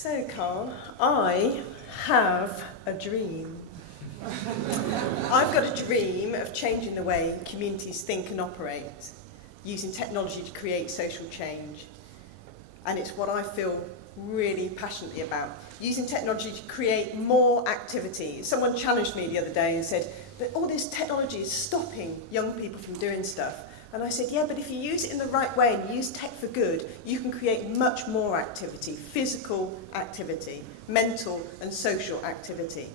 So, Carl, I have a dream. I've got a dream of changing the way communities think and operate, using technology to create social change. And it's what I feel really passionately about, using technology to create more activity. Someone challenged me the other day and said, but all this technology is stopping young people from doing stuff. And I said, yeah, but if you use it in the right way and use tech for good, you can create much more activity, physical activity, mental and social activity.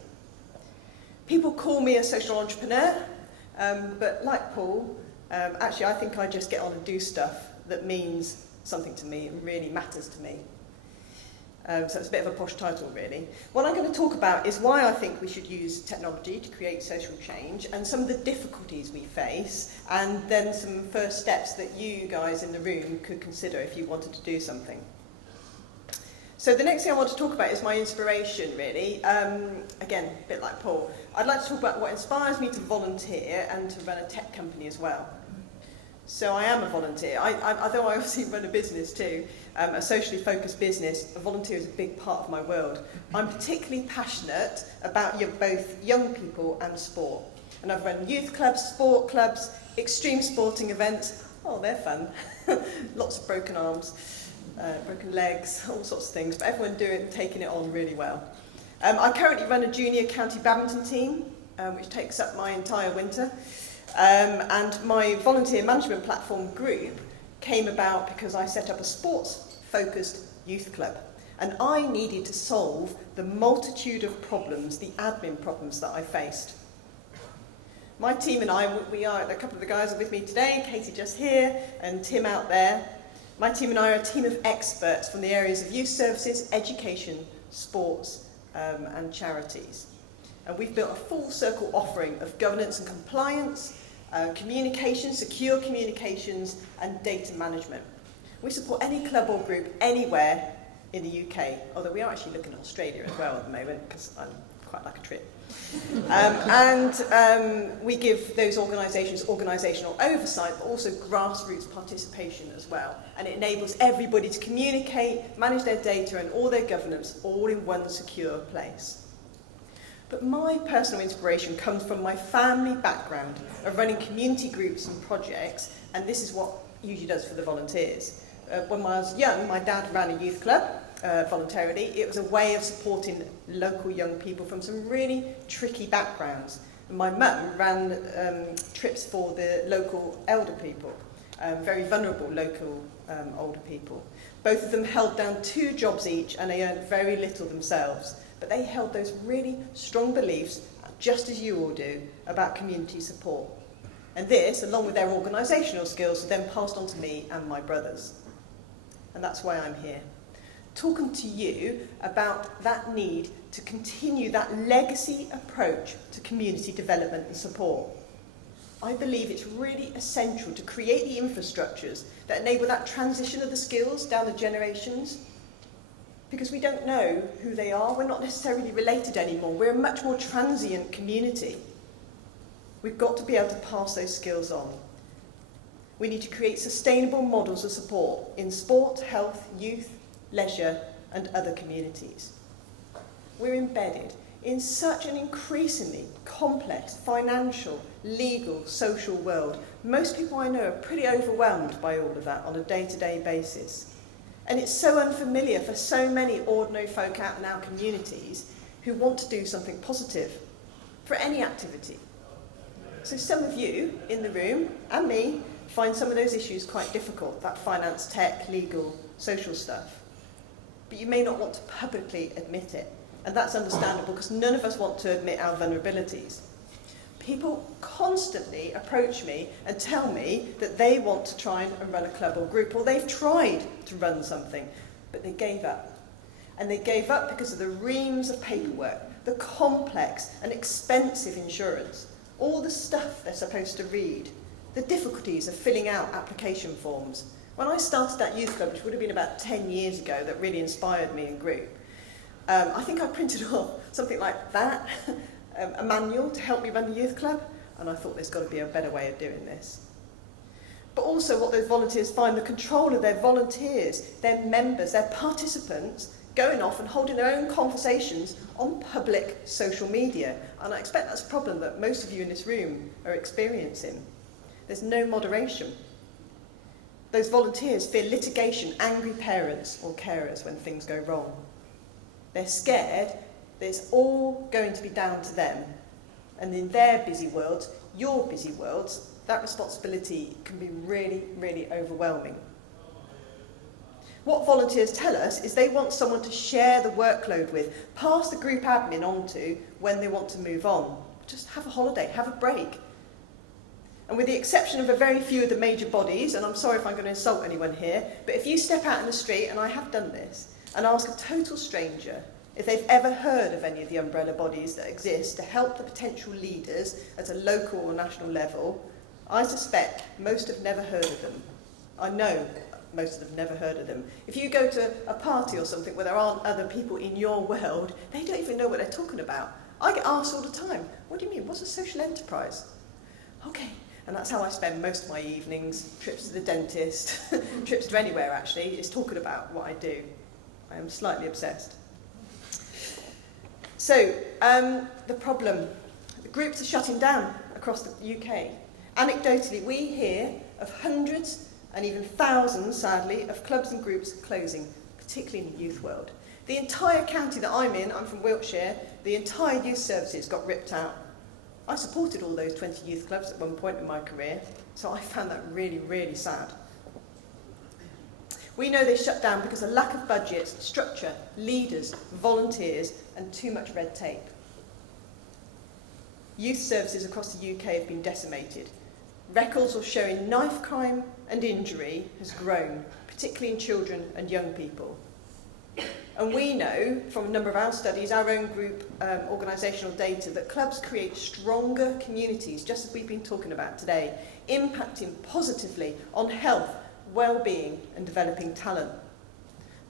People call me a social entrepreneur, but like Paul, actually I think I just get on and do stuff that means something to me and really matters to me. So it's a bit of a posh title, really. What I'm going to talk about is why I think we should use technology to create social change and some of the difficulties we face, and then some first steps that you guys in the room could consider if you wanted to do something. So the next thing I want to talk about is my inspiration, really. Again, a bit like Paul. I'd like to talk about what inspires me to volunteer and to run a tech company as well. So I am a volunteer. Although I obviously run a business too, a socially focused business, a volunteer is a big part of my world. I'm particularly passionate about both young people and sport. And I've run youth clubs, sport clubs, extreme sporting events. Oh, they're fun. Lots of broken arms, broken legs, all sorts of things. But everyone taking it on really well. I currently run a junior county badminton team, which takes up my entire winter. And my volunteer management platform, Groop, came about because I set up a sports-focused youth club. And I needed to solve the multitude of problems, the admin problems that I faced. My team and I, a couple of the guys are with me today, Katie just here, and Tim out there. My team and I are a team of experts from the areas of youth services, education, sports, and charities. And we've built a full-circle offering of governance and compliance, communications, secure communications, and data management. We support any club or group anywhere in the UK, although we are actually looking at Australia as well at the moment, because I quite like a trip. We give those organisations organisational oversight, but also grassroots participation as well. And it enables everybody to communicate, manage their data and all their governance all in one secure place. But my personal inspiration comes from my family background of running community groups and projects, and this is what usually does for the volunteers. When I was young, my dad ran a youth club voluntarily. It was a way of supporting local young people from some really tricky backgrounds. And my mum ran trips for the local elder people, very vulnerable local older people. Both of them held down 2 jobs each, and they earned very little themselves. But they held those really strong beliefs, just as you all do, about community support. And this, along with their organisational skills, was then passed on to me and my brothers. And that's why I'm here, talking to you about that need to continue that legacy approach to community development and support. I believe it's really essential to create the infrastructures that enable that transition of the skills down the generations, because we don't know who they are. We're not necessarily related anymore. We're a much more transient community. We've got to be able to pass those skills on. We need to create sustainable models of support in sport, health, youth, leisure, and other communities. We're embedded in such an increasingly complex financial, legal, social world. Most people I know are pretty overwhelmed by all of that on a day-to-day basis. And it's so unfamiliar for so many ordinary folk out in our communities who want to do something positive for any activity. So some of you in the room, and me, find some of those issues quite difficult, that finance, tech, legal, social stuff. But you may not want to publicly admit it. And that's understandable, because none of us want to admit our vulnerabilities. People constantly approach me and tell me that they want to try and run a club or group, or they've tried to run something, but they gave up. And they gave up because of the reams of paperwork, the complex and expensive insurance, all the stuff they're supposed to read, the difficulties of filling out application forms. When I started that youth club, which would have been about 10 years ago, that really inspired me and Groop, I think I printed off something like that, a manual to help me run the youth club, and I thought there's got to be a better way of doing this. But also what those volunteers find, the control of their volunteers, their members, their participants going off and holding their own conversations on public social media. And I expect that's a problem that most of you in this room are experiencing. There's no moderation. Those volunteers fear litigation, angry parents or carers when things go wrong. They're scared that it's all going to be down to them. And in their busy worlds, your busy worlds, that responsibility can be really, really overwhelming. What volunteers tell us is they want someone to share the workload with, pass the group admin on to when they want to move on. Just have a holiday, have a break. And with the exception of a very few of the major bodies, and I'm sorry if I'm going to insult anyone here, but if you step out in the street, and I have done this, and ask a total stranger if they've ever heard of any of the umbrella bodies that exist to help the potential leaders at a local or national level, I suspect most have never heard of them. I know most have never heard of them. If you go to a party or something where there aren't other people in your world, they don't even know what they're talking about. I get asked all the time, what do you mean, what's a social enterprise? Okay, and that's how I spend most of my evenings, trips to the dentist, trips to anywhere actually, is talking about what I do. I am slightly obsessed. So, the problem, the groups are shutting down across the UK. Anecdotally, we hear of hundreds and even thousands, sadly, of clubs and groups closing, particularly in the youth world. The entire county that I'm in, I'm from Wiltshire, the entire youth services got ripped out. I supported all those 20 youth clubs at one point in my career, so I found that really, really sad. We know they shut down because of lack of budgets, structure, leaders, volunteers, and too much red tape. Youth services across the UK have been decimated. Records of showing knife crime and injury has grown, particularly in children and young people. And we know from a number of our studies, our own group organisational data, that clubs create stronger communities, just as we've been talking about today, impacting positively on health, well-being and developing talent.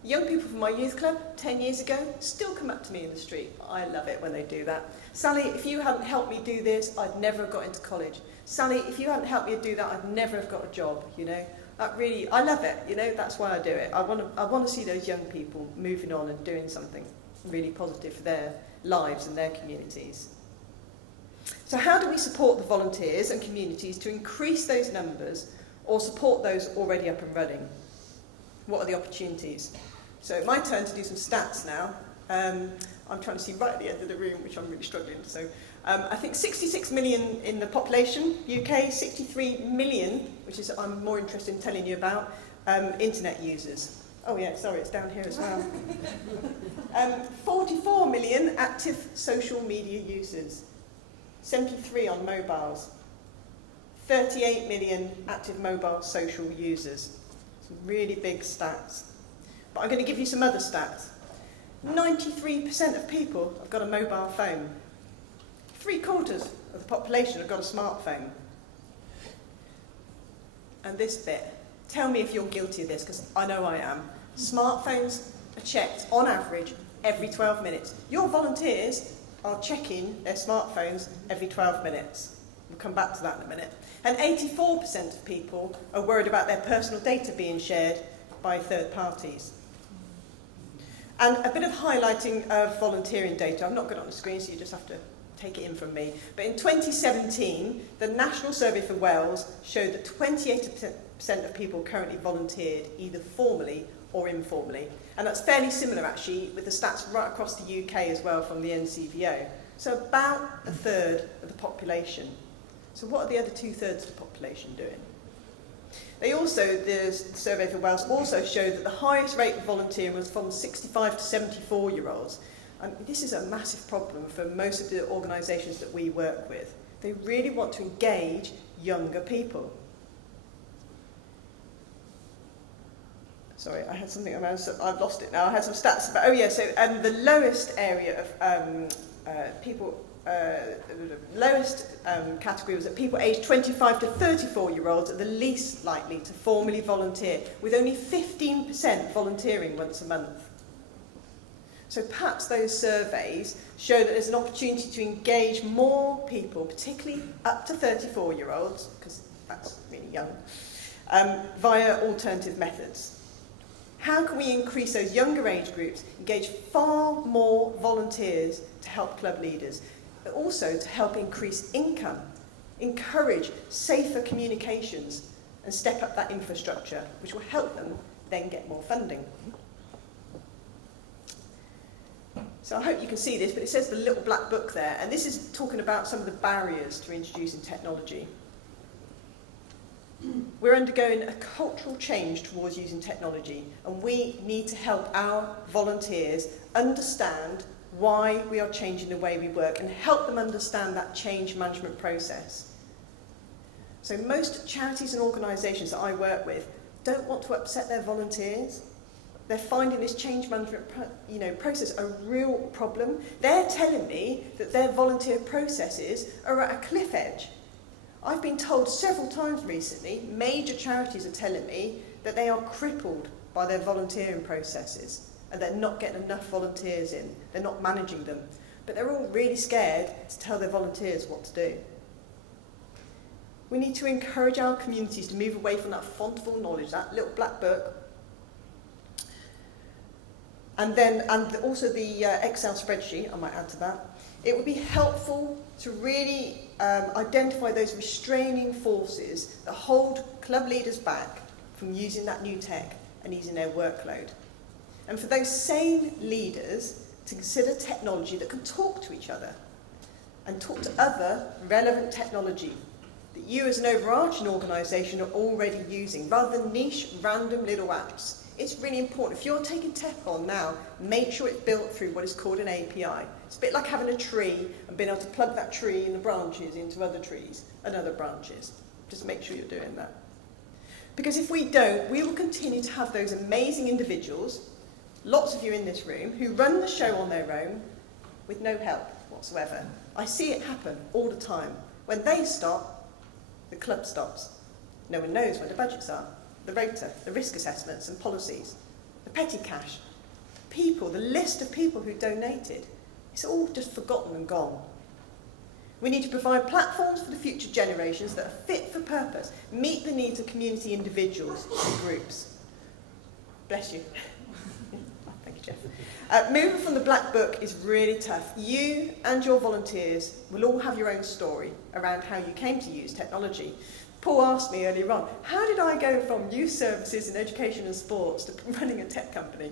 Young people from my youth club 10 years ago still come up to me in the street. I love it when they do that. Sally, if you hadn't helped me do this, I'd never have got into college. Sally, if you hadn't helped me do that, I'd never have got a job, you know. That really, I love it, you know, that's why I do it. I want to see those young people moving on and doing something really positive for their lives and their communities. So how do we support the volunteers and communities to increase those numbers or support those already up and running? What are the opportunities? So my turn to do some stats now. I'm trying to see right at the end of the room, which I'm really struggling. So I think 66 million in the population, UK, 63 million, which is I'm more interested in telling you about, internet users. Oh yeah, sorry, it's down here as well. 44 million active social media users, 73 on mobiles, 38 million active mobile social users. Some really big stats. But I'm going to give you some other stats. 93% of people have got a mobile phone. 3/4 of the population have got a smartphone. And this bit, tell me if you're guilty of this, because I know I am. Smartphones are checked, on average, every 12 minutes. Your volunteers are checking their smartphones every 12 minutes. We'll come back to that in a minute. And 84% of people are worried about their personal data being shared by third parties. And a bit of highlighting of volunteering data. I've not got it on the screen, so you just have to take it in from me. But in 2017, the National Survey for Wales showed that 28% of people currently volunteered, either formally or informally. And that's fairly similar, actually, with the stats right across the UK as well from the NCVO. So about a third of the population. So what are the other 2/3 of the population doing? They also, the Survey for Wales also showed that the highest rate of volunteering was from 65 to 74-year-olds. And this is a massive problem for most of the organisations that we work with. They really want to engage younger people. Sorry, I had something around, so I've lost it now. I had some stats about, oh yeah, so the lowest area of people, lowest category was that people aged 25 to 34-year-olds are the least likely to formally volunteer, with only 15% volunteering once a month. So perhaps those surveys show that there's an opportunity to engage more people, particularly up to 34-year-olds, because that's really young, via alternative methods. How can we increase those younger age groups, engage far more volunteers to help club leaders, but also to help increase income, encourage safer communications, and step up that infrastructure, which will help them then get more funding. So I hope you can see this, but it says the little black book there, and this is talking about some of the barriers to introducing technology. We're undergoing a cultural change towards using technology, and we need to help our volunteers understand why we are changing the way we work and help them understand that change management process. So most charities and organisations that I work with don't want to upset their volunteers. They're finding this change management process a real problem. They're telling me that their volunteer processes are at a cliff edge. I've been told several times recently, major charities are telling me that they are crippled by their volunteering processes and they're not getting enough volunteers in. They're not managing them. But they're all really scared to tell their volunteers what to do. We need to encourage our communities to move away from that font of all knowledge, that little black book, and also the Excel spreadsheet, I might add to that. It would be helpful to really identify those restraining forces that hold club leaders back from using that new tech and easing their workload. And for those same leaders to consider technology that can talk to each other and talk to other relevant technology that you as an overarching organisation are already using, rather than niche, random little apps. It's really important. If you're taking tech on now, make sure it's built through what is called an API. It's a bit like having a tree and being able to plug that tree and the branches into other trees and other branches. Just make sure you're doing that. Because if we don't, we will continue to have those amazing individuals, lots of you in this room, who run the show on their own with no help whatsoever. I see it happen all the time. When they stop, the club stops. No one knows where the budgets are. The rota, the risk assessments and policies, the petty cash, people, the list of people who donated. It's all just forgotten and gone. We need to provide platforms for the future generations that are fit for purpose, meet the needs of community individuals and groups. Bless you. Thank you, Jeff. Moving from the black book is really tough. You and your volunteers will all have your own story around how you came to use technology. Paul asked me earlier on, how did I go from youth services and education and sports to running a tech company?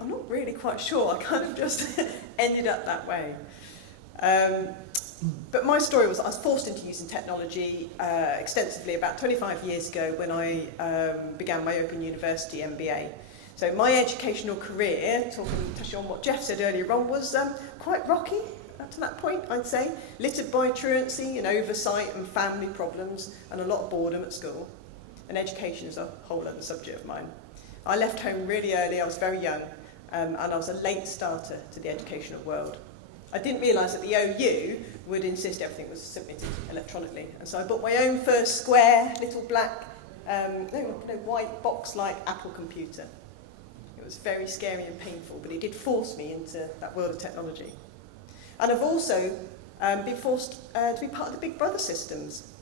I'm not really quite sure. I kind of just ended up that way. But my story was I was forced into using technology extensively about 25 years ago when I began my Open University MBA. So my educational career, touching on what Jeff said earlier on, was quite rocky. Up to that point, I'd say, littered by truancy and oversight and family problems and a lot of boredom at school. And education is a whole other subject of mine. I left home really early, I was very young, and I was a late starter to the educational world. I didn't realise that the OU would insist everything was submitted electronically. And so I bought my own first square, little black, white box-like Apple computer. It was very scary and painful, but it did force me into that world of technology. And I've also been forced to be part of the Big Brother systems,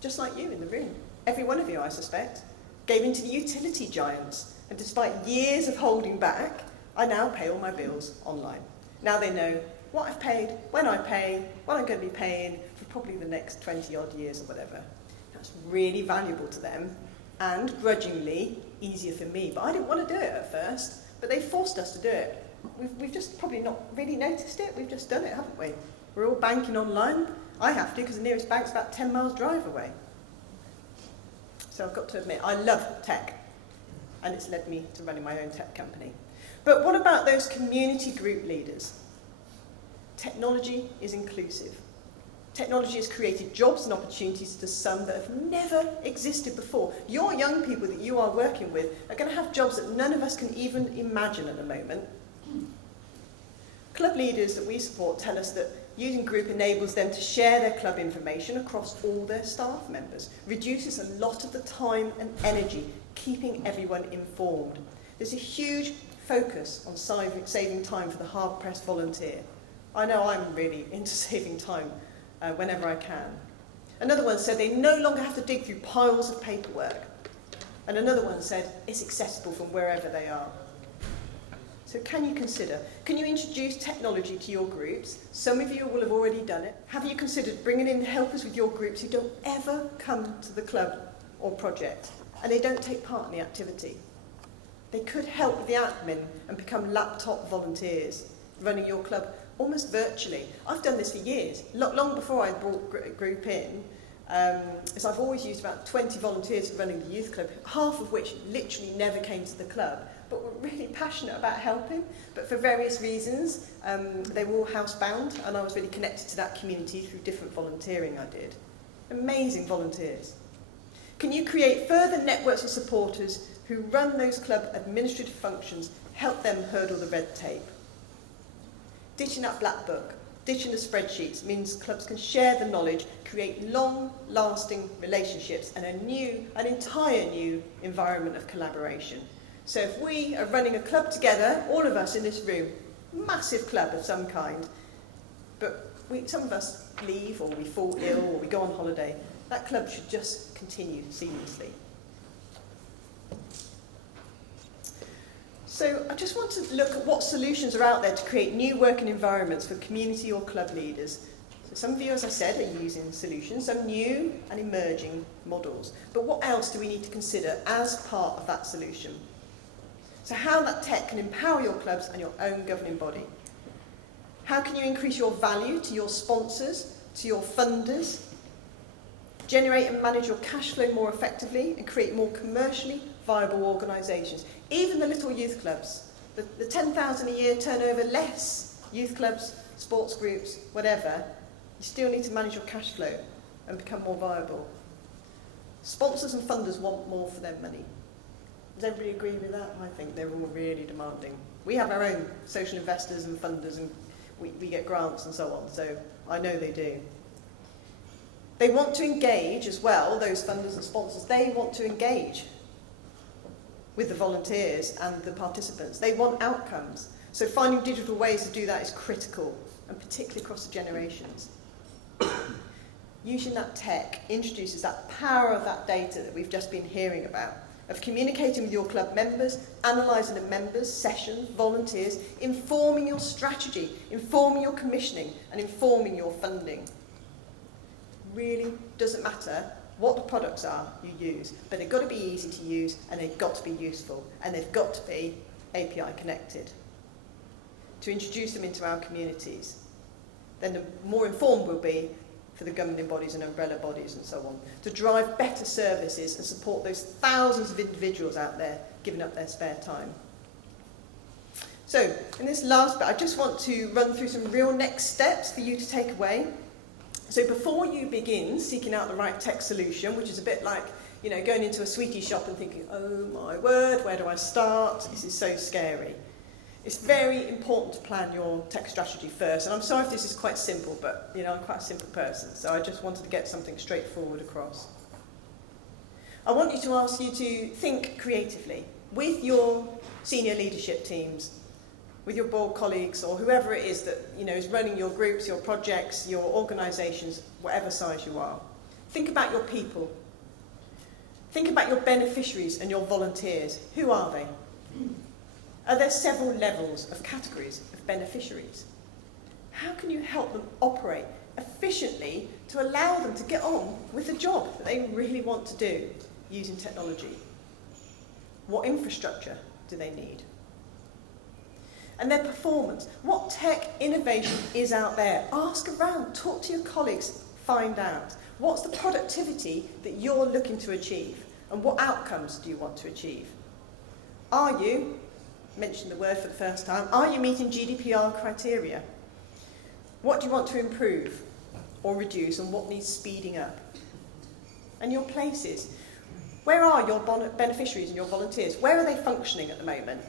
just like you in the room. Every one of you, I suspect, gave in to the utility giants. And despite years of holding back, I now pay all my bills online. Now they know what I've paid, when I pay, what I'm going to be paying for probably the next 20-odd years or whatever. That's really valuable to them and, grudgingly, easier for me. But I didn't want to do it at first, but they forced us to do it. We've just probably not really noticed it. We've just done it, haven't we? We're all banking online. I have to because the nearest bank's about 10 miles drive away. So I've got to admit, I love tech, and it's led me to running my own tech company. But what about those community group leaders? Technology is inclusive. Technology has created jobs and opportunities to some that have never existed before. Your young people that you are working with are going to have jobs that none of us can even imagine at the moment. Club leaders that we support tell us that using Groop enables them to share their club information across all their staff members, reduces a lot of the time and energy, keeping everyone informed. There's a huge focus on saving time for the hard-pressed volunteer. I know I'm really into saving time whenever I can. Another one said they no longer have to dig through piles of paperwork. And another one said, it's accessible from wherever they are. So can you introduce technology to your groups? Some of you will have already done it. Have you considered bringing in helpers with your groups who don't ever come to the club or project, and they don't take part in the activity? They could help with the admin and become laptop volunteers, running your club almost virtually. I've done this for years, long before I brought Groop in. As I've always used about 20 volunteers for running the youth club, half of which literally never came to the club, but were really passionate about helping. But for various reasons, they were all housebound, and I was really connected to that community through different volunteering I did. Amazing volunteers. Can you create further networks of supporters who run those club administrative functions, help them hurdle the red tape? Ditching that black book, ditching the spreadsheets means clubs can share the knowledge, create long-lasting relationships and an entire new environment of collaboration. So if we are running a club together, all of us in this room, massive club of some kind, but some of us leave or we fall ill or we go on holiday, that club should just continue seamlessly. So I just want to look at what solutions are out there to create new working environments for community or club leaders. So some of you, as I said, are using solutions, some new and emerging models. But what else do we need to consider as part of that solution? So how that tech can empower your clubs and your own governing body. How can you increase your value to your sponsors, to your funders, generate and manage your cash flow more effectively and create more commercially viable organisations. Even the little youth clubs, the 10,000 a year turnover less youth clubs, sports groups, whatever, you still need to manage your cash flow and become more viable. Sponsors and funders want more for their money. Does everybody agree with that? I think they're all really demanding. We have our own social investors and funders, and we get grants and so on, so I know they do. They want to engage as well, those funders and sponsors, they want to engage with the volunteers and the participants. They want outcomes. So finding digital ways to do that is critical, and particularly across the generations. Using that tech introduces that power of that data that we've just been hearing about, of communicating with your club members, analysing the members, sessions, volunteers, informing your strategy, informing your commissioning, and informing your funding. Really doesn't matter what the products are you use, but they've got to be easy to use, and they've got to be useful, and they've got to be API connected to introduce them into our communities. Then the more informed we'll be for the governing bodies and umbrella bodies and so on, to drive better services and support those thousands of individuals out there giving up their spare time. So, in this last bit, I just want to run through some real next steps for you to take away. So before you begin seeking out the right tech solution, which is a bit like, going into a sweetie shop and thinking, oh my word, where do I start? This is so scary. It's very important to plan your tech strategy first. And I'm sorry if this is quite simple, but I'm quite a simple person, so I just wanted to get something straightforward across. I want you to ask you to think creatively with your senior leadership teams, with your board colleagues, or whoever it is that is running your groups, your projects, your organisations, whatever size you are. Think about your people. Think about your beneficiaries and your volunteers. Who are they? Are there several levels of categories of beneficiaries? How can you help them operate efficiently to allow them to get on with the job that they really want to do using technology? What infrastructure do they need? And their performance. What tech innovation is out there? Ask around, talk to your colleagues, find out. What's the productivity that you're looking to achieve? And what outcomes do you want to achieve? Are you, mention the word for the first time, are you meeting GDPR criteria? What do you want to improve or reduce, and what needs speeding up? And your places. Where are your beneficiaries and your volunteers? Where are they functioning at the moment?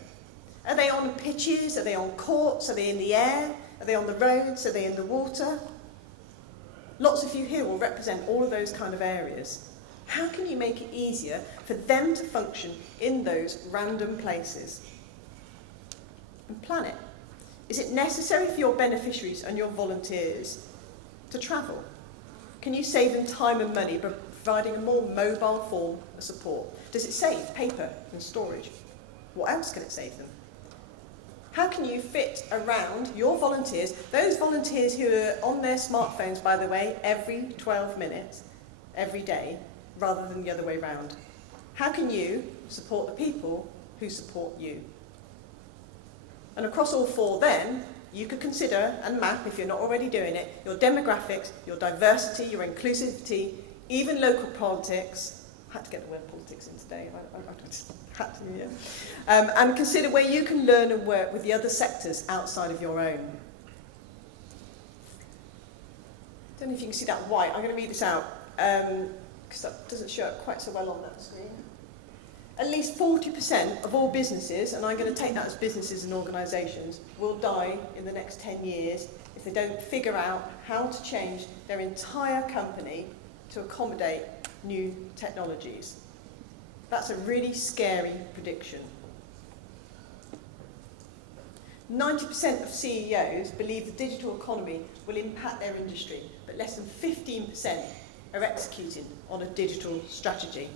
Are they on pitches? Are they on courts? Are they in the air? Are they on the roads? Are they in the water? Lots of you here will represent all of those kind of areas. How can you make it easier for them to function in those random places? And plan it. Is it necessary for your beneficiaries and your volunteers to travel? Can you save them time and money by providing a more mobile form of support? Does it save paper and storage? What else can it save them? How can you fit around your volunteers, those volunteers who are on their smartphones, by the way, every 12 minutes, every day, rather than the other way round? How can you support the people who support you? And across all four then, you could consider and map, if you're not already doing it, your demographics, your diversity, your inclusivity, even local politics. I had to get the word politics in today. I just had to, yeah. And consider where you can learn and work with the other sectors outside of your own. I don't know if you can see that white. I'm going to read this out because that doesn't show up quite so well on that screen. At least 40% of all businesses, and I'm going to take that as businesses and organisations, will die in the next 10 years if they don't figure out how to change their entire company to accommodate new technologies. That's a really scary prediction. 90% of CEOs believe the digital economy will impact their industry, but less than 15% are executing on a digital strategy.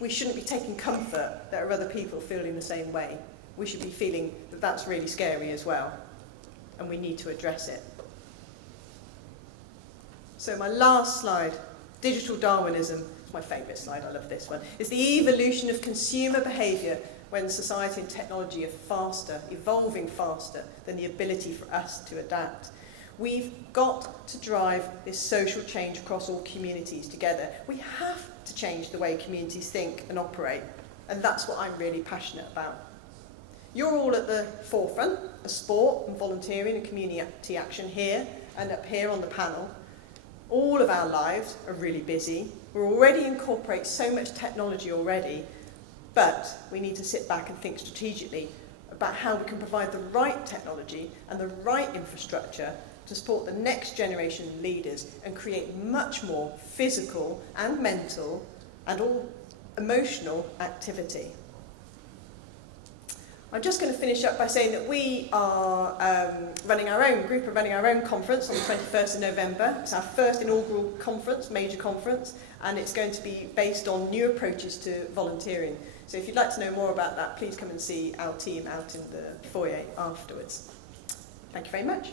We shouldn't be taking comfort that there are other people feeling the same way. We should be feeling that that's really scary as well, and we need to address it. So my last slide, digital Darwinism, is my favourite slide, I love this one, is the evolution of consumer behaviour when society and technology are faster, evolving faster than the ability for us to adapt. We've got to drive this social change across all communities together. We have to change the way communities think and operate, and that's what I'm really passionate about. You're all at the forefront of sport and volunteering and community action here and up here on the panel. All of our lives are really busy. We're already incorporate so much technology already, but we need to sit back and think strategically about how we can provide the right technology and the right infrastructure to support the next generation of leaders and create much more physical and mental and all emotional activity. I'm just going to finish up by saying that we are running our own conference on the 21st of November. It's our first inaugural conference, major conference, and it's going to be based on new approaches to volunteering. So if you'd like to know more about that, please come and see our team out in the foyer afterwards. Thank you very much.